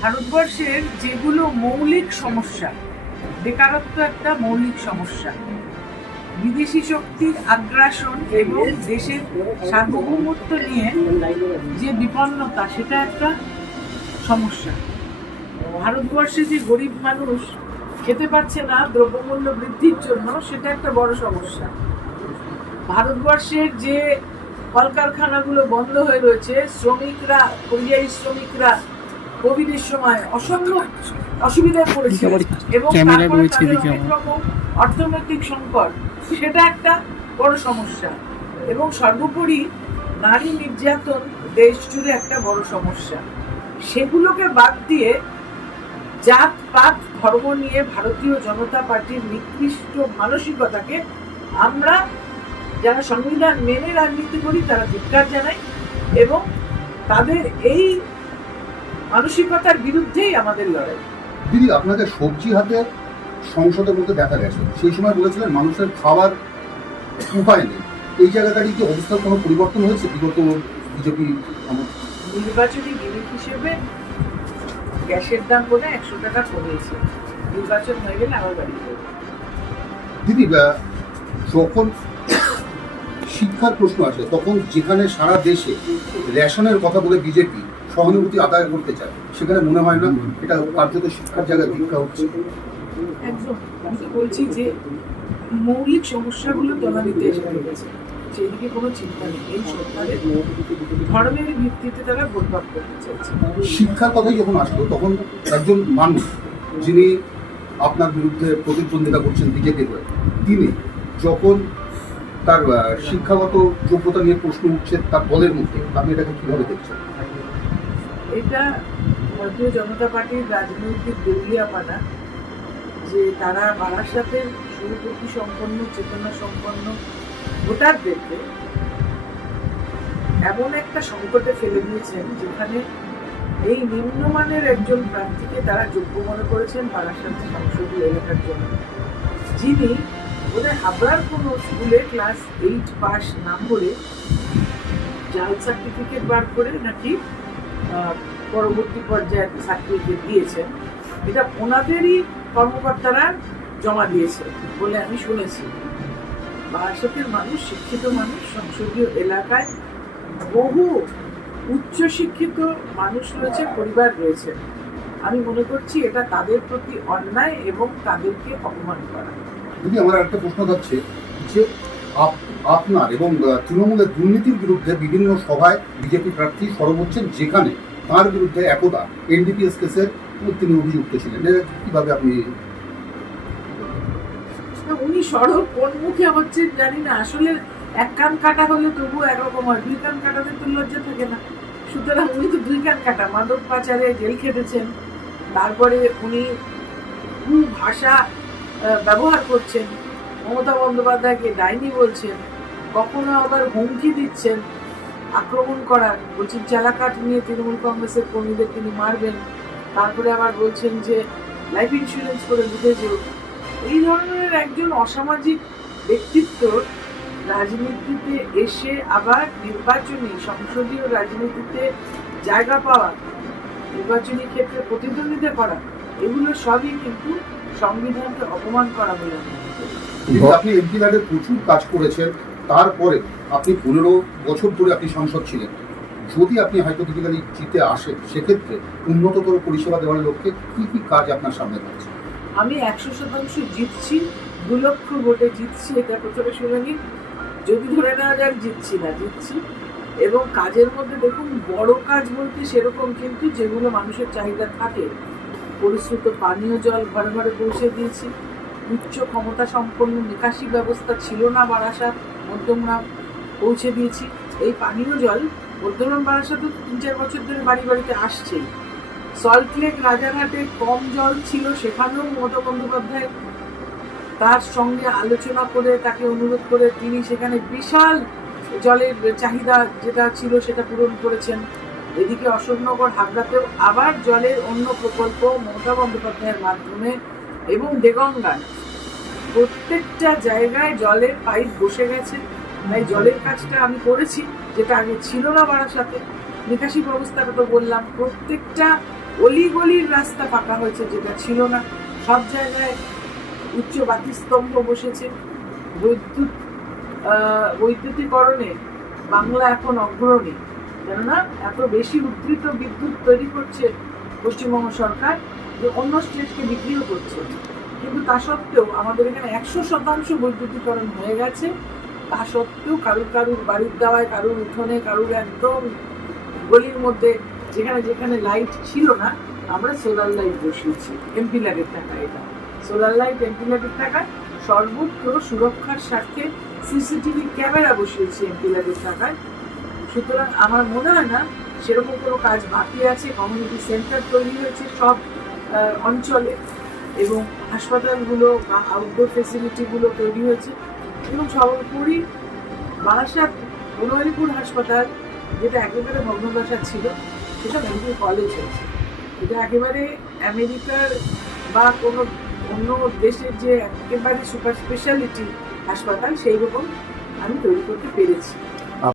ভারতবর্ষের যেগুলো মৌলিক সমস্যা, বেকারত্ব একটা মৌলিক সমস্যা, বিদেশি শক্তির আগ্রাসন এবং দেশের সার্বভৌমত্ব নিয়ে যে বিপন্নতা, সেটা একটা সমস্যা। ভারতবর্ষে যে গরিব মানুষ খেতে পারছে না, দ্রব্যমূল্য বৃদ্ধির জন্য, সেটা একটা বড় সমস্যা। ভারতবর্ষের যে কলকারখানাগুলো বন্ধ হয়ে রয়েছে, শ্রমিকরা, পরিযায়ী শ্রমিকরা কোভিডের সময় অসম্ভব অসুবিধায় পড়েছে এবং তারপরে তাদের অনেক রকম অর্থনৈতিক সংকট। সেটা একটা বড় সমস্যা। এবং সর্বোপরি নারী নির্যাতন দেশ জুড়ে একটা বড় সমস্যা। সেগুলোকে বাদ দিয়ে জাত পাত ধর্ম নিয়ে ভারতীয় জনতা পার্টির নিকৃষ্ট মানসিকতাকে আমরা যারা সংবিধান মেনে রাজনীতি করি তারা ধিক্কার জানাই এবং তাদের এই মানসিকতার বিরুদ্ধেই আমাদের লড়াই। দিদি আপনাকে সবজি হাতে সংসদের মধ্যে দেখা গেছে। সেই সময় বলেছিলেন মানুষের খাবার উপায় নেই। এই জায়গাটারই কি অবস্থার কোনো পরিবর্তন হয়েছে? বিগত বিজেপি নির্বাচনী গিমিক হিসেবে গ্যাসের দাম বোধহয় একশো টাকা কমিয়েছে নির্বাচন হয়ে গেলে আবার বাড়িয়ে দিদি যখন শিক্ষার প্রশ্ন আসে তখন যেখানে সারা দেশে রেশনের কথা বলে বিজেপি সহানুভূতি আদায় করতে চায় সেখানে মনে হয় না এটা কার্যত শিক্ষার জায়গায় ভিক্ষা হচ্ছে। একদম। আমি বলছি যে মৌলিক সমস্যাগুলো তলানিতে এসে গেছে সেদিকে কোনো চিন্তা নেই এই সরকারের ধর্মের ভিত্তিতে তারা ভোট ভাগ করতে চাইছে। শিক্ষার কথাই যখন আসলো তখন একজন মানুষ যিনি আপনার বিরুদ্ধে প্রতিদ্বন্দ্বিতা করছেন বিজেপির হয়ে তিনি যখন তার শিক্ষাগত যোগ্যতা নিয়ে প্রশ্ন উঠছে তার দলের মধ্যে আপনি এটাকে কীভাবে দেখছেন? এটা ভারতীয় জনতা পার্টির রাজনৈতিক দেউলিয়াপানা যে তারা বারাসাতের সুরগতি সম্পন্ন, চেতনা সম্পন্ন ভোটারদেরকে এমন একটা সংকটে ফেলে দিয়েছেন, যেখানে এই নিম্নমানের একজন প্রার্থীকে তারা যোগ্য মনে করেছেন বারাসাত সংসদীয় এলাকার জন্য। যিনি বোধহয় হাবড়ার কোনো স্কুলে ক্লাস এইট পাস না করে জাল সার্টিফিকেট বার করে নাকি পরবর্তী পর্যায়ে সার্টিফিকেট দিয়েছেন এটা ওনাদেরই কর্মকর্তারা জমা দিয়েছে বলে আমি শুনেছি। বারাসাতের মানুষ, শিক্ষিত মানুষ, সংসদীয় এলাকায় বহু উচ্চশিক্ষিত মানুষ রয়েছে, পরিবার রয়েছে। আমি মনে করছি এটা তাদের প্রতি অন্যায় এবং তাদেরকে অপমান করা। যদি আমার একটা প্রশ্ন থাকছে যে আপ- আপনার এবং তৃণমূলের দুর্নীতির বিরুদ্ধে বিভিন্ন সভায় বিজেপি প্রার্থী সরব হচ্ছেন যেখানে তার বিরুদ্ধে একদা এনডিপিএস কেসের তিনি অভিযুক্ত ছিলেন। কীভাবে আপনি উনি সড়ক কোন মুখে হচ্ছে জানি না। আসলে এক কান কাটা হলে তবু একরকম হয়, দুই কান কাটাতে তো লজ্জা থাকে না। সুতরাং উনি তো দুই কান কাটা, মাদক পাচারে জেল খেটেছেন। তারপরে উনি ভাষা ব্যবহার করছেন। মমতা বন্দ্যোপাধ্যায়কে ডাইনি বলছেন। কখনো আবার হুমকি দিচ্ছেন। আক্রমণ করার। বলছেন চালাকাঠ নিয়ে তৃণমূল কংগ্রেসের কর্মীদের তিনি মারবেন। তারপরে আবার বলছেন যে লাইফ ইন্স্যুরেন্স করে ঢুকে যেও এই ধরনের একজন অসামাজিক ব্যক্তিত্ব রাজনীতিতে এসে আবার নির্বাচনী, সংসদীয় রাজনীতিতে জায়গা পাওয়া, নির্বাচনী ক্ষেত্রে প্রতিদ্বন্দ্বিতা করা, এগুলো সবই কিন্তু সংবিধানকে অপমান করা। কিন্তু আপনি এমপি প্রচুর কাজ করেছেন। তারপরে আপনি পনেরো বছর ধরে আপনি সাংসদ ছিলেন। যদি আপনি হাইপোথেটিক্যালি জিতে আসেন, সেক্ষেত্রে উন্নততর পরিষেবা দেওয়ার লক্ষ্যে কি কি কাজ আপনার সামনে থাকছে আমি একশো শতাংশ জিতছি, দু লক্ষ ভোটে জিতছি, এটা প্রথমে শুনে নিন। যদি ধরে নেওয়া যাক জিতছি না, জিতছি। এবং কাজের মধ্যে দেখুন, বড় কাজ বলতে সেরকম কিন্তু যেগুলো মানুষের চাহিদা থাকে। পরিশ্রুত পানীয় জল ঘরে ঘরে পৌঁছে দিয়েছি। উচ্চ ক্ষমতা সম্পন্ন নিকাশি ব্যবস্থা ছিল না বারাসাত। মধ্যমগ্রাম পৌঁছে দিয়েছি। এই পানীয় জল মধ্যমগ্রাম বারাসাতও তিন চার বছর ধরে বাড়ি বাড়িতে আসছেই। সল্টলেক রাজারহাটে কম জল ছিল, সেখানেও মমতা বন্দ্যোপাধ্যায় তার সঙ্গে আলোচনা করে, তাকে অনুরোধ করে তিনি সেখানে বিশাল জলের চাহিদা যেটা ছিল সেটা পূরণ করেছেন। এদিকে অশোকনগর, হাবড়াতেও আবার জলের অন্য প্রকল্প মমতা বন্দ্যোপাধ্যায়ের মাধ্যমে এবং দেগঙ্গায়। প্রত্যেকটা জায়গায় জলের পাইপ বসে গেছে। তাই জলের কাজটা আমি করেছি, যেটা আগে ছিল না বাড়ার সাথে নিকাশি ব্যবস্থাটা তো বললাম, প্রত্যেকটা অলিগলির রাস্তা পাকা হয়েছে, যেটা ছিল না। সব জায়গায় উচ্চ বাতি স্তম্ভ বসেছে বৈদ্যুৎ বৈদ্যুতিকরণে বাংলা এখন অগ্রণী। কেননা, এত বেশি উদ্ধৃত বিদ্যুৎ তৈরি করছে পশ্চিমবঙ্গ সরকার যে অন্য স্টেটকে বিক্রিও করছে। কিন্তু তা সত্ত্বেও আমাদের এখানে একশো শতাংশ বৈদ্যুতিকরণ হয়ে গেছে। তা সত্ত্বেও কারুর কারুর বাড়ির দেওয়ায়, কারুর উঠোনে, কারুর একদম গলির মধ্যে, যেখানে যেখানে লাইট ছিল না, আমরা সোলার লাইট বসিয়েছি। এমপি ল্যাবের টাকা এটা। সোলার লাইট এমপি ল্যাবের টাকায় সর্বত্র সুরক্ষার স্বার্থে সিসিটিভি ক্যামেরা বসিয়েছি এমপি ল্যাবের টাকায়। সুতরাং আমার মনে হয় না সেরকম কোনো কাজ বাকি আছে। কমিউনিটি সেন্টার তৈরি হয়েছে সব অঞ্চলে। এবং হাসপাতালগুলো বা আউটডোর ফেসিলিটিগুলো তৈরি হয়েছে। এবং সর্বোপরি বারাসাত বনমালীপুর হাসপাতাল, যেটা একেবারে ভগ্নদশা ছিল, সেটা মেডিকেল কলেজ হয়েছে। এটা একেবারে আমেরিকার বা কোনো অন্য দেশের যে একেবারে সুপার স্পেশালিটি হাসপাতাল সেই রকম আমি তৈরি করতে পেরেছি।